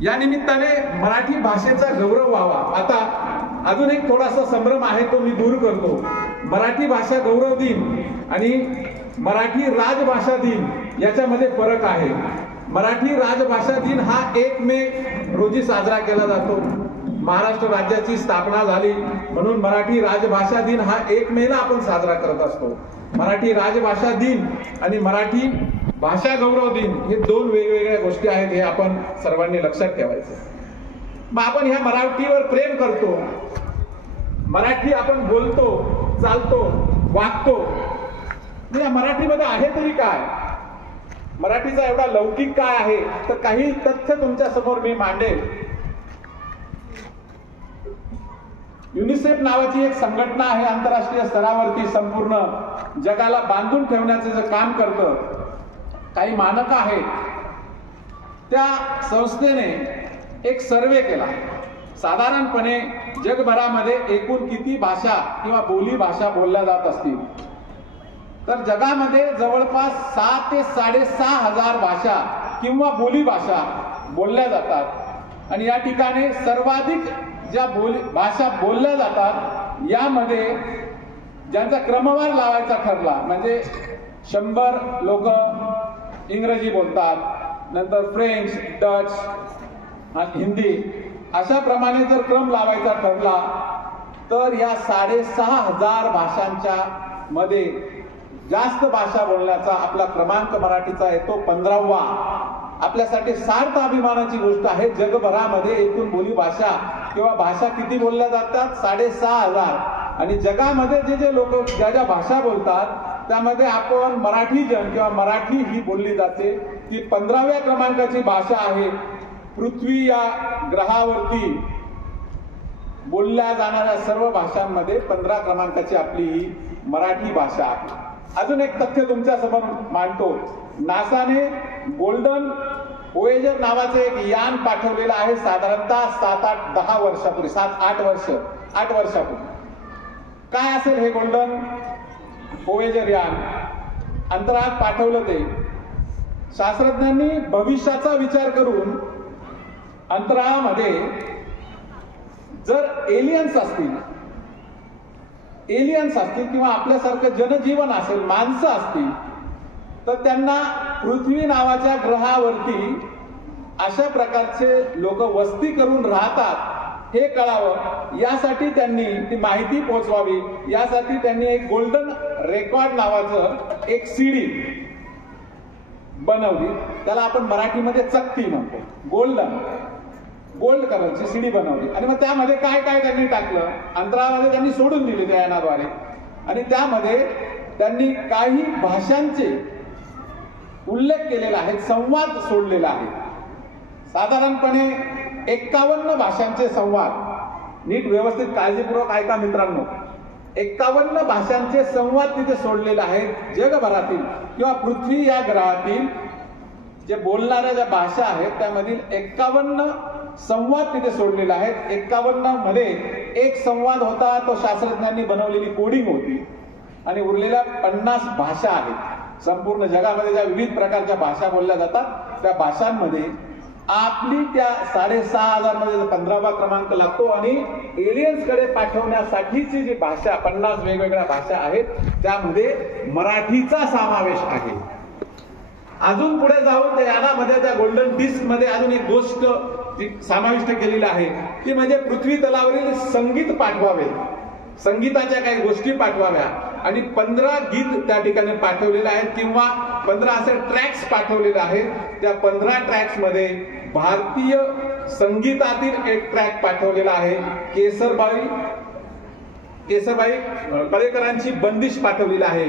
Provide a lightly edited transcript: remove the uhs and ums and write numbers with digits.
या निमित्ताने मराठी भाषेचा गौरव व्हावा। आता अजून एक थोडासा संभ्रम आहे तो मी दूर करतो। मराठी भाषा गौरव दिन आणि मराठी राजभाषा दिन याच्यामध्ये फरक आहे। मराठी राजभाषा दिन हा 1 मे रोजी साजरा केला जातो। महाराष्ट्र राज्याची स्थापना झाली म्हणून मराठी राजभाषा दिन हा 1 मे ला आपण साजरा करत असतो। मराठी राजभाषा दिन आणि मराठी भाषा गौरव दिन हे 2 वेगवेगळ्या गोष्टी आहेत, हे आपण सर्वांनी लक्षात ठेवायचं। मग आपण ह्या मराठीवर प्रेम करतो, मराठी आपण बोलतो, चालतो, वागतो, या मराठीमध्ये आहे तरी काय? मराठीचा एवढा लौकिक काय आहे? तर काही तथ्य तुमच्या समोर मी मांडेल। युनिसेफ नावाची एक संघटना आहे, आंतरराष्ट्रीय स्तरावरती संपूर्ण जगाला बांधून ठेवण्याचे जे काम करतं, काही मानक आहेत। त्या संस्थेने एक सर्वे केला। साधारणपणे जगभरामध्ये एकूण किती भाषा किंवा बोली भाषा बोलल्या जात असतील, तर जगामध्ये जवळपास 6 ते 6.5 हजार भाषा किंवा बोली भाषा बोलल्या जातात। आणि या ठिकाणी सर्वाधिक ज्या भाषा बोलल्या जातात यामध्ये ज्यांचा क्रमवार लावायचा ठरला, म्हणजे 100 लोक इंग्रजी बोलतात, नंतर फ्रेंच, डच, हिंदी, अशा प्रमाणे जर क्रम लावायचा ठरला तर या 6,500 भाषांच्या मध्ये जास्त भाषा बोलण्याचा आपला क्रमांक मराठीचा येतो 15वा। आपल्यासाठी सार्थ अभिमानाची गोष्ट आहे। जगभरामध्ये एकूण बोली भाषा किंवा भाषा किती बोलल्या जातात? 6,500। आणि जगामध्ये जे लोक ज्या भाषा बोलतात त्यामध्ये आपण मराठी जन किंवा मराठी ही बोलली जाते, ती 15व्या क्रमांकाची भाषा आहे। पृथ्वी या ग्रहावरती बोलल्या जाणाऱ्या सर्व भाषांमध्ये 15 क्रमांकाची आपली ही मराठी भाषा आहे। अजून एक तथ्य तुमच्या समोर मांडतो। नासाने गोल्डन व्होयेजर नावाचे एक यान पाठवलेलं आहे, साधारणतः 7-8-10 वर्षापूर्वी, 7-8 वर्षापूर्वी। काय असेल हे गोल्डन व्होयेजर यान? अंतराळात पाठवलं ते। शास्त्रज्ञांनी भविष्याचा विचार करून अंतराळामध्ये जर एलियन्स असतील किंवा आपल्यासारखं जनजीवन असेल, माणसं असतील, तर त्यांना पृथ्वी नावाच्या ग्रहावरती अशा प्रकारचे लोक वस्ती करून राहतात हे कळावं, यासाठी त्यांनी ती माहिती पोहोचवावी, यासाठी त्यांनी एक गोल्डन रेकॉर्ड नावाचं एक सीडी बनवली। त्याला आपण मराठीमध्ये चकती म्हणतो। गोल्ड कलरची सीडी बनवली आणि मग त्यामध्ये काय काय त्यांनी टाकलं, अंतराळामध्ये त्यांनी सोडून दिले त्या यानाद्वारे, आणि त्यामध्ये त्यांनी काही भाषांचे उल्लेख केलेला आहे, संवाद सोडलेला आहे। साधारणपणे 51 भाषांचे संवाद, नीट व्यवस्थित काळजीपूर्वक ऐका मित्रांनो, 51 भाषांचे संवाद तिथे सोडलेले आहेत। जगभरातील किंवा पृथ्वी या ग्रहातील जे बोलणाऱ्या ज्या भाषा आहेत त्यामधील 51 संवाद तिथे सोडलेले आहेत। 51 मध्ये एक संवाद होता, तो शास्त्रज्ञांनी बनवलेली कोडिंग होती, आणि उरलेल्या 50 भाषा आहेत। संपूर्ण जगामध्ये ज्या विविध प्रकारच्या भाषा बोलल्या जातात त्या भाषांमध्ये आपली त्या 6,500 मध्ये 15वा क्रमांक लागतो, आणि एलियन्स कडे पाठवण्यासाठीची जी भाषा 50 वेगवेगळ्या भाषा आहेत त्यामध्ये मराठीचा समावेश आहे। अजून पुढे जाऊन त्या यानामध्ये, त्या गोल्डन डिस्क मध्ये अजून एक गोष्ट समाविष्ट केलेली आहे, ती म्हणजे पृथ्वी तलावरील संगीत पाठवावे, संगीताच्या काही गोष्टी पाठवाव्या, आणि 15 गीत त्या ठिकाणी पाठवलेले आहेत किंवा 15 असे ट्रॅक्स पाठवलेले आहेत। त्या 15 ट्रॅक्स मध्ये भारतीय संगीतातील एक ट्रॅक पाठवलेला आहे, केसरबाई कलेकरांची बंदिश पाठवलेली आहे।